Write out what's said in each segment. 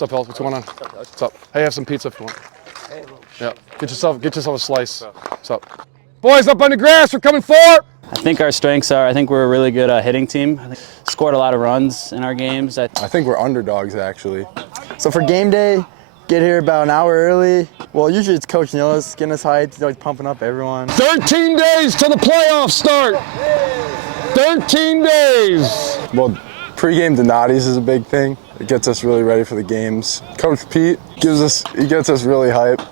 What's up, Hel? What's going on? What's up? Hey, have some pizza if you want. Yeah, get yourself a slice. What's up? Boys, up on the grass, we're coming forward. I think our strengths are, I think we're a really good hitting team. I think scored a lot of runs in our games. I think we're underdogs, actually. So for game day, get here about an hour early. Well, usually it's Coach Nillis getting us hyped. He's always pumping up everyone. 13 days till the playoffs start. 13 days. Well, pre-game Donati's is a big thing. It gets us really ready for the games. Coach Pete gets us really hyped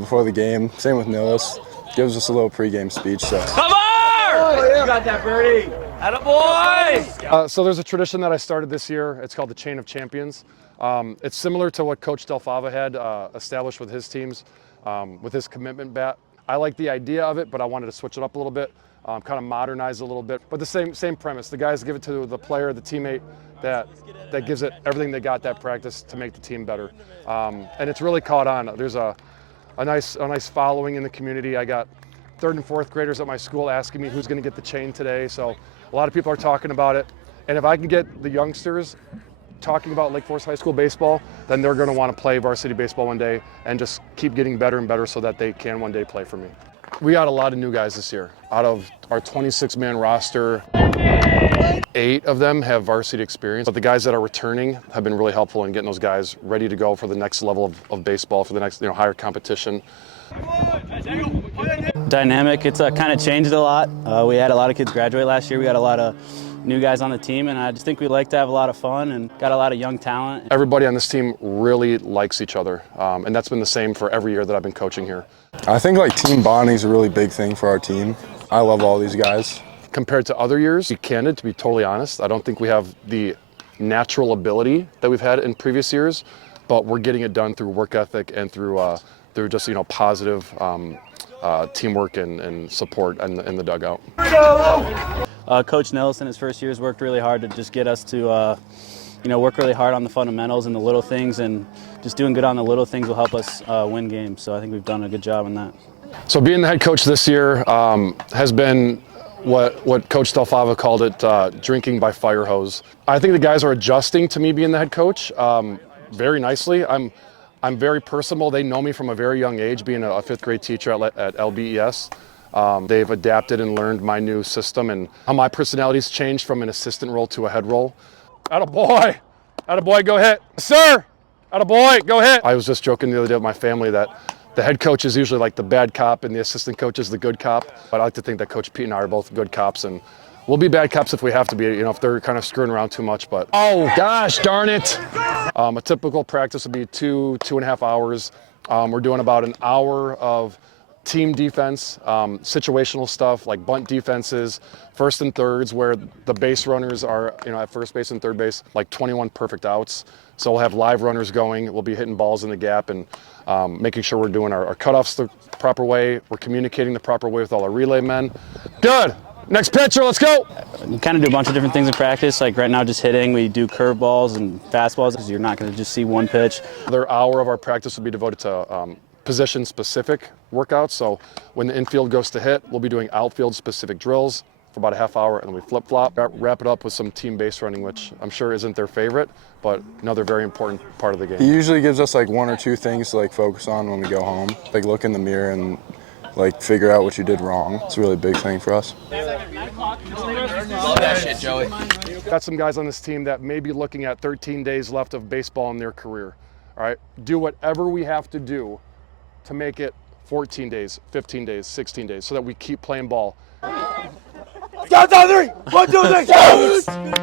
before the game. Same with Nillis. Gives us a little pre-game speech. So. Come on! You got that, Birdie. Attaboy! So there's a tradition that I started this year. It's called the Chain of Champions. It's similar to what Coach Delfava had established with his teams, with his commitment bat. I like the idea of it, but I wanted to switch it up a little bit, kind of modernize it a little bit. But the same premise. The guys give it to the player, the teammate that gives it everything they got that practice to make the team better. And it's really caught on. There's a nice following in the community. I got 3rd and 4th graders at my school asking me who's going to get the chain today. So a lot of people are talking about it. And if I can get the youngsters talking about Lake Forest High School baseball, then they're going to want to play varsity baseball one day and just keep getting better and better so that they can one day play for me. We got a lot of new guys this year. Out of our 26-man roster, 8 of them have varsity experience. But the guys that are returning have been really helpful in getting those guys ready to go for the next level of baseball, for the next higher competition. Dynamic, it's kind of changed a lot. We had a lot of kids graduate last year. We got a lot of new guys on the team, and I just think we like to have a lot of fun and got a lot of young talent. Everybody on this team really likes each other, and that's been the same for every year that I've been coaching here. I think team bonding is a really big thing for our team. I love all these guys. Compared to other years, to be candid, to be totally honest, I don't think we have the natural ability that we've had in previous years, but we're getting it done through work ethic and through just positive teamwork and support in the dugout. Coach Nelson, his first year, has worked really hard to just get us to work really hard on the fundamentals and the little things, and just doing good on the little things will help us win games. So I think we've done a good job in that. So being the head coach this year has been what Coach Delfava called it, drinking by fire hose. I think the guys are adjusting to me being the head coach very nicely. I'm very personable. They know me from a very young age, being a 5th grade teacher at LBES. They've adapted and learned my new system and how my personality's changed from an assistant role to a head role. Attaboy! Attaboy, go hit. Sir! Attaboy, go hit! I was just joking the other day with my family that the head coach is usually like the bad cop and the assistant coach is the good cop. But I like to think that Coach Pete and I are both good cops, and we'll be bad cops if we have to be, if they're kind of screwing around too much. But oh gosh darn it! A typical practice would be 2.5 hours. We're doing about an hour of team defense, situational stuff like bunt defenses, first and thirds, where the base runners are, at first base and third base, like 21 perfect outs. So we'll have live runners going. We'll be hitting balls in the gap and making sure we're doing our cutoffs the proper way. We're communicating the proper way with all our relay men. Good. Next pitcher, let's go. We kind of do a bunch of different things in practice. Like right now, just hitting. We do curveballs and fastballs because you're not going to just see one pitch. Another hour of our practice will be devoted to position-specific workouts. So when the infield goes to hit, we'll be doing outfield-specific drills for about a half hour, and then we flip-flop. Wrap it up with some team base running, which I'm sure isn't their favorite, but another very important part of the game. He usually gives us 1 or 2 things to focus on when we go home. Look in the mirror and figure out what you did wrong. It's a really big thing for us. Love that shit, Joey. Got some guys on this team that may be looking at 13 days left of baseball in their career. All right, do whatever we have to do to make it 14 days, 15 days, 16 days, so that we keep playing ball. Count down 3. 1, 2, 3.